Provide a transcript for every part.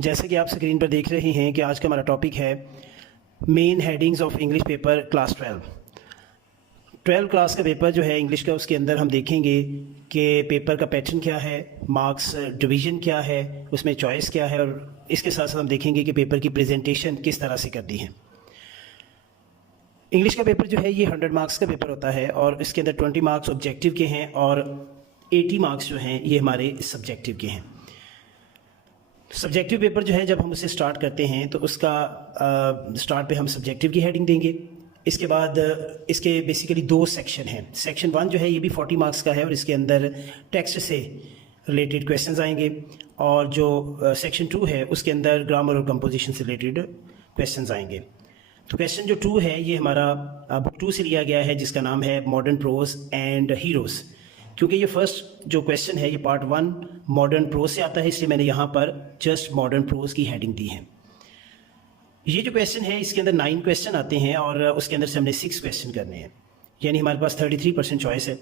जैसे कि आप स्क्रीन पर देख रहे हैं कि आज का हमारा टॉपिक है main headings of English paper class 12 class का पेपर जो है इंग्लिश का, उसके अंदर हम देखेंगे कि पेपर का पैटर्न क्या है, मार्क्स डिवीज़न क्या है, उसमें चॉइस क्या है, और इसके साथ साथ हम देखेंगे कि पेपर की प्रेजेंटेशन किस तरह से करनी है। इंग्लिश का पेपर जो है ये 100 मार्क्स का पेपर होता है और इसके अंदर 20 मार्क्स ऑब्जेक्टिव के हैं और 80 मार्क्स जो हैं ये हमारे सब्जेक्टिव के हैं। सब्जेक्टिव पेपर जो है जब हम उसे स्टार्ट करते हैं तो उसका स्टार्ट पे हम सब्जेक्टिव की हेडिंग देंगे। इसके बाद इसके बेसिकली 2 सेक्शन हैं। सेक्शन 1 जो है ये भी 40 मार्क्स का है और इसके अंदर टेक्स्ट से रिलेटेड क्वेश्चंस आएंगे, और जो सेक्शन 2 है उसके अंदर ग्रामर और कंपोजिशन से रिलेटेड क्वेश्चंस आएंगे। तो क्वेश्चन जो 2 है ये हमारा बुक 2 से लिया गया है, जिसका नाम है मॉडर्न प्रोज एंड हीरोज़। क्योंकि ये फर्स्ट जो क्वेश्चन है ये पार्ट 1 मॉडर्न प्रोज से आता है, इसलिए मैंने यहाँ पर जस्ट मॉडर्न प्रोज की हेडिंग दी है। ये जो क्वेश्चन है इसके अंदर 9 क्वेश्चन आते हैं और उसके अंदर से हमने 6 क्वेश्चन करने हैं, यानी हमारे पास 33% चॉइस है।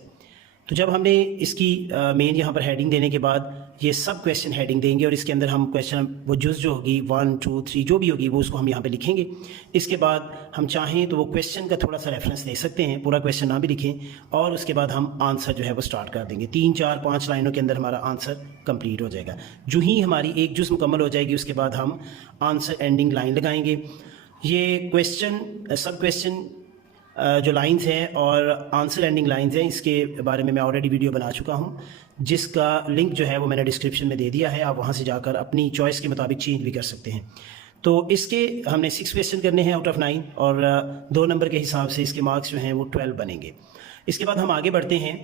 तो जब हमने इसकी मेन यहाँ पर हेडिंग देने के बाद ये सब क्वेश्चन हेडिंग देंगे और इसके अंदर हम क्वेश्चन वो जुज़ जो होगी 1 2 3 जो भी होगी वो उसको हम यहाँ पे लिखेंगे। इसके बाद हम चाहें तो वो क्वेश्चन का थोड़ा सा रेफरेंस दे सकते हैं, पूरा क्वेश्चन ना भी लिखें, और उसके बाद हम आंसर जो है वो स्टार्ट कर देंगे। 3 4 5 लाइनों के अंदर हमारा आंसर कंप्लीट हो जाएगा। जो ही हमारी एक जुज़ मुकम्मल हो जाएगी उसके बाद हम आंसर एंडिंग लाइन लगाएंगे। ये क्वेश्चन सब क्वेश्चन जो लाइंस हैं और आंसर एंडिंग लाइंस हैं इसके बारे में मैं ऑलरेडी वीडियो बना चुका हूं, जिसका लिंक जो है वो मैंने डिस्क्रिप्शन में दे दिया है। आप वहां से जाकर अपनी चॉइस के मुताबिक चेंज भी कर सकते हैं। तो इसके हमने 6 क्वेश्चन करने हैं आउट ऑफ 9 और 2 नंबर के हिसाब से इसके मार्क्स जो हैं वो 12 बनेंगे। इसके बाद हम आगे बढ़ते हैं।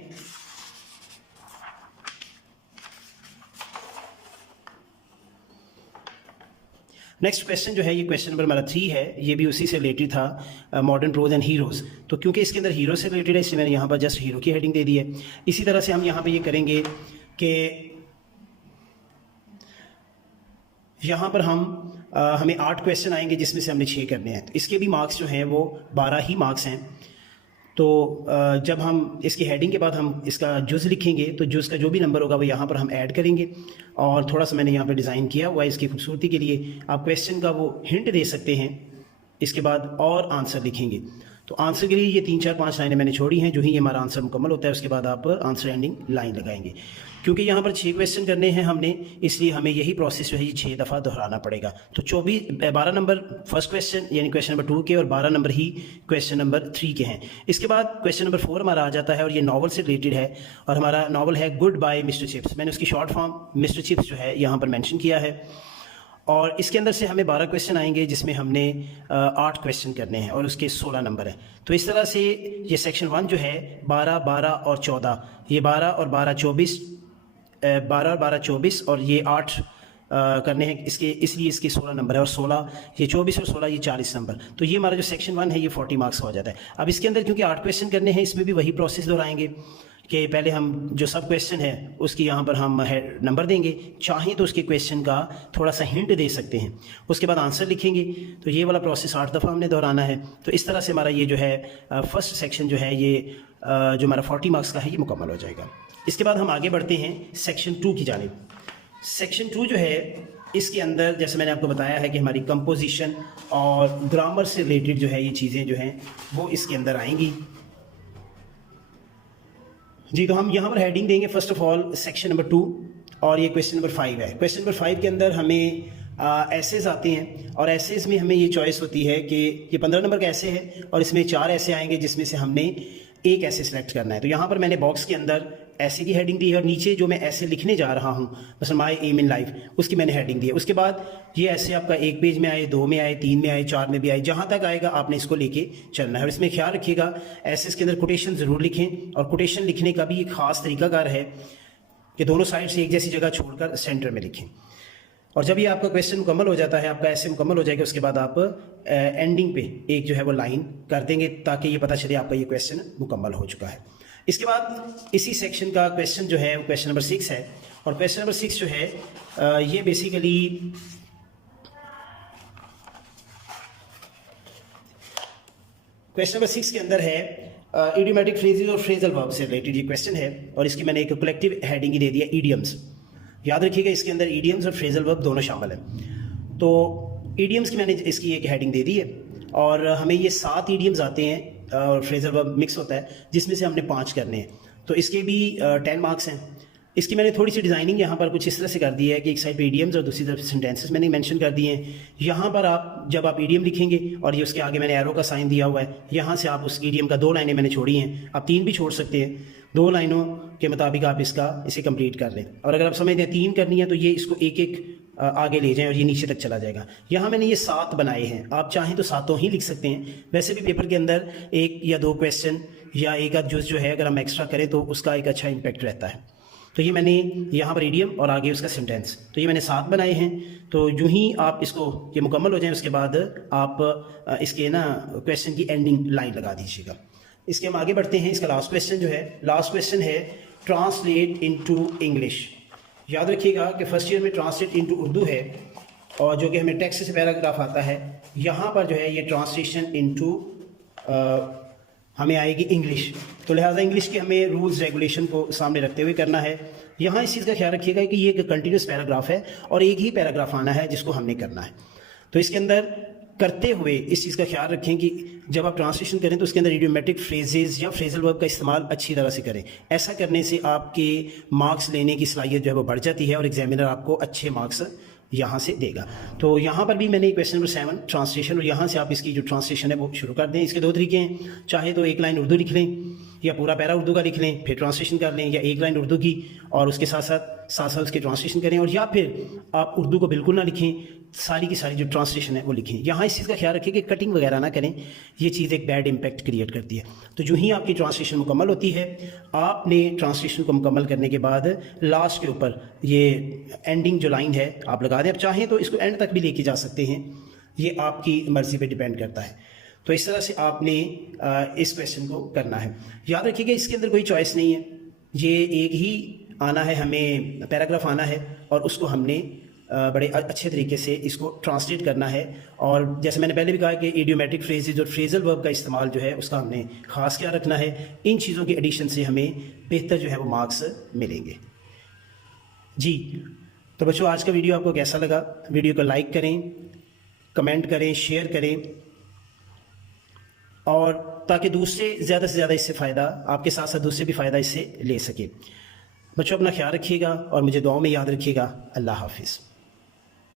नेक्स्ट क्वेश्चन जो है ये क्वेश्चन नंबर हमारा 3 है, ये भी उसी से रिलेटेड था, मॉडर्न प्रोज एंड हीरोज़। तो क्योंकि इसके अंदर हीरो से रिलेटेड है इसलिए मैंने यहाँ पर जस्ट हीरो की हेडिंग दे दी है। इसी तरह से हम यहाँ पे ये करेंगे कि यहाँ पर हमें 8 क्वेश्चन आएंगे जिसमें से हमने 6 करने हैं। तो इसके भी मार्क्स जो हैं वो 12 ही मार्क्स हैं। तो जब हम इसकी हेडिंग के बाद हम इसका जुज़ लिखेंगे तो जुज़ का जो भी नंबर होगा वो यहाँ पर हम ऐड करेंगे, और थोड़ा सा मैंने यहाँ पे डिज़ाइन किया हुआ है इसकी खूबसूरती के लिए। आप क्वेश्चन का वो हिंट दे सकते हैं, इसके बाद और आंसर लिखेंगे। तो आंसर के लिए ये 3 4 5 लाइनें मैंने छोड़ी हैं। जो ही हमारा आंसर मुकम्मल होता है उसके बाद आप आंसर एंडिंग लाइन लगाएंगे। क्योंकि यहाँ पर 6 क्वेश्चन करने हैं हमने, इसलिए हमें यही प्रोसेस जो है ये 6 दफ़ा दोहराना पड़ेगा। तो 12 नंबर फर्स्ट क्वेश्चन यानी क्वेश्चन नंबर 2 के और 12 नंबर ही क्वेश्चन नंबर 3 के हैं। इसके बाद क्वेश्चन नंबर 4 हमारा आ जाता है और ये नावल से रिलेटेड है, और हमारा नावल है गुड बाय मिस्टर चिप्स। मैंने उसकी शॉर्ट फॉर्म मिस्टर चिप्स जो है यहाँ पर मैंशन किया है, और इसके अंदर से हमें 12 क्वेश्चन आएंगे जिसमें हमने 8 क्वेश्चन करने हैं और उसके 16 नंबर हैं। तो इस तरह से ये सेक्शन 1 जो है 12 12 और 14, ये 12 और 12 24, 12 और 12 24 और ये 8 करने हैं इसके, इसलिए इसके 16 नंबर है, और 16 ये 24 और 16 ये 40 नंबर। तो ये हमारा जो सेक्शन 1 है ये 40 मार्क्स का हो जाता है। अब इसके अंदर क्योंकि 8 क्वेश्चन करने हैं इसमें भी वही प्रोसेस दोहराएंगे कि पहले हम जो सब क्वेश्चन है उसकी यहाँ पर हम नंबर देंगे, चाहें तो उसके क्वेश्चन का थोड़ा सा हिंट दे सकते हैं, उसके बाद आंसर लिखेंगे। तो ये वाला प्रोसेस 8 दफ़ा हमने दोहराना है। तो इस तरह से हमारा ये जो है फर्स्ट सेक्शन जो है ये जो हमारा 40 मार्क्स का है ये मुकम्मल हो जाएगा। इसके बाद हम आगे बढ़ते हैं सेक्शन 2 की जानिब। सेक्शन 2 जो है इसके अंदर जैसे मैंने आपको बताया है कि हमारी कंपोजिशन और ग्रामर से रिलेटेड जो है ये चीज़ें जो हैं वो इसके अंदर आएंगी जी। तो हम यहाँ पर हेडिंग देंगे first of all section number 2, और ये क्वेश्चन नंबर 5 है। क्वेश्चन नंबर 5 के अंदर हमें एसेज आते हैं, और एसेज में हमें ये चॉइस होती है कि ये 15 नंबर का ऐसे है और इसमें 4 ऐसे आएंगे जिसमें से हमने एक ऐसे सेलेक्ट करना है। तो यहाँ पर मैंने बॉक्स के अंदर ऐसे की हेडिंग दी है और नीचे जो मैं ऐसे लिखने जा रहा हूँ मतलब माई एम इन लाइफ उसकी मैंने हेडिंग दी है। उसके बाद ये ऐसे आपका 1 पेज में आए, 2 में आए, 3 में आए, 4 में भी आए, जहाँ तक आएगा आपने इसको लेके चलना है। और इसमें ख्याल रखिएगा ऐसे इसके अंदर कोटेशन ज़रूर लिखें, और कोटेशन लिखने का भी एक ख़ास तरीकाकार है कि दोनों साइड से एक जैसी जगह छोड़कर सेंटर में लिखें। और जब ये आपका क्वेश्चन मुकम्मल हो जाता है, आपका ऐसे मुकम्मल हो जाएगा, उसके बाद आप एंडिंग पे एक जो है वो लाइन कर देंगे ताकि ये पता चले आपका ये क्वेश्चन मुकम्मल हो चुका है। इसके बाद इसी सेक्शन का क्वेश्चन जो है वो क्वेश्चन नंबर 6 है, और क्वेश्चन नंबर 6 जो है ये बेसिकली क्वेश्चन नंबर 6 के अंदर है इडियोमैटिक फ्रेजेस और फ्रेजल वर्ब से रिलेटेड ये क्वेश्चन है, और इसकी मैंने एक कलेक्टिव हेडिंग ही दे दिया ईडियम्स। याद रखिएगा इसके अंदर ईडियम्स और फ्रेजल वर्ब दोनों शामिल हैं। तो ईडियम्स की मैंने इसकी एक हेडिंग दे दी है और हमें ये 7 ईडियम्स आते हैं और फ्रेजल वर्ब मिक्स होता है, जिसमें से हमने 5 करने हैं। तो इसके भी 10 मार्क्स हैं। इसकी मैंने थोड़ी सी डिज़ाइनिंग यहाँ पर कुछ इस तरह से कर दी है कि एक साइड पे ईडियम्स और दूसरी तरफ सेंटेंसेस मैंने मेंशन कर दिए हैं। यहाँ पर आप जब आप ईडियम लिखेंगे और ये उसके आगे मैंने एरो का साइन दिया हुआ है, यहाँ से आप उस ईडियम का 2 लाइनें मैंने छोड़ी हैं, आप 3 भी छोड़ सकते हैं। 2 लाइनों के मुताबिक आप इसे कंप्लीट कर लें। और अगर आप समझते हैं 3 करनी है तो ये इसको एक एक आगे ले जाएं और ये नीचे तक चला जाएगा। यहाँ मैंने ये 7 बनाए हैं, आप चाहें तो 7 ही लिख सकते हैं। वैसे भी पेपर के अंदर 1 या 2 क्वेश्चन या एक आध जुज़ जो है अगर हम एक्स्ट्रा करें तो उसका एक अच्छा इम्पैक्ट रहता है। तो ये मैंने यहाँ पर ईडियम और आगे उसका सेंटेंस, तो ये मैंने 7 बनाए हैं। तो यूं ही आप इसको ये मुकम्मल हो जाए उसके बाद आप इसके ना क्वेश्चन की एंडिंग लाइन लगा दीजिएगा। इसके हम आगे बढ़ते हैं। इसका लास्ट क्वेश्चन जो है, लास्ट क्वेश्चन है ट्रांसलेट इनटू इंग्लिश। याद रखिएगा कि फर्स्ट ईयर में ट्रांसलेट इनटू उर्दू है और जो कि हमें टेक्स्ट से पैराग्राफ आता है, यहाँ पर जो है ये ट्रांसलेशन इनटू हमें आएगी इंग्लिश। तो लिहाजा इंग्लिश के हमें रूल्स रेगुलेशन को सामने रखते हुए करना है। यहाँ इस चीज़ का ख्याल रखिएगा कि ये एक कंटिन्यूस पैराग्राफ है और एक ही पैराग्राफ आना है जिसको हमने करना है। तो इसके अंदर करते हुए इस चीज़ का ख्याल रखें कि जब आप ट्रांसलेशन करें तो उसके अंदर इडियोमेटिक फ्रेजेस या फ्रेजल वर्ब का इस्तेमाल अच्छी तरह से करें। ऐसा करने से आपके मार्क्स लेने की सलाहियत जो है वो बढ़ जाती है और एग्जामिनर आपको अच्छे मार्क्स यहाँ से देगा। तो यहाँ पर भी मैंने क्वेश्चन नंबर 7 ट्रांसलेशन, और यहाँ से आप इसकी जो ट्रांसलेशन है वो शुरू कर दें। इसके 2 तरीके हैं, चाहे तो 1 लाइन उर्दू लिख लें या पूरा पैरा उर्दू का लिख लें फिर ट्रांसलेशन कर लें, या 1 लाइन उर्दू की और उसके साथ साथ उसके ट्रांसलेशन करें, और या फिर आप उर्दू को बिल्कुल ना लिखें, सारी की सारी जो ट्रांसलेशन है वो लिखें। यहाँ इस चीज़ का ख्याल रखें कि कटिंग वगैरह ना करें, ये चीज़ एक बैड इम्पैक्ट क्रिएट करती है। तो जो ही आपकी ट्रांसलेशन मुकम्मल होती है, आपने ट्रांसलेशन को मुकम्मल करने के बाद लास्ट के ऊपर ये एंडिंग जो लाइन है आप लगा दें। आप चाहें तो इसको एंड तक भी लेके जा सकते हैं, ये आपकी मर्ज़ी पे डिपेंड करता है। तो इस तरह से आपने इस क्वेश्चन को करना है। याद रखिएगा इसके अंदर कोई चॉइस नहीं है, ये एक ही आना है, हमें पैराग्राफ आना है और उसको हमने बड़े अच्छे तरीके से इसको ट्रांसलेट करना है। और जैसे मैंने पहले भी कहा कि इडियोमेटिक फ्रेजेज और फ्रेजल वर्ब का इस्तेमाल जो है उसका हमने ख़ास ख्याल रखना है। इन चीज़ों के एडिशन से हमें बेहतर जो है वो मार्क्स मिलेंगे। जी तो बच्चों, आज का वीडियो आपको कैसा लगा? वीडियो को लाइक करें, कमेंट करें, शेयर करें, और ताकि दूसरे ज़्यादा से ज़्यादा इससे फ़ायदा, आपके साथ साथ दूसरे भी फ़ायदा इससे ले सके। बच्चों अपना ख्याल रखिएगा और मुझे दुआओं में याद रखिएगा। अल्लाह हाफिज़।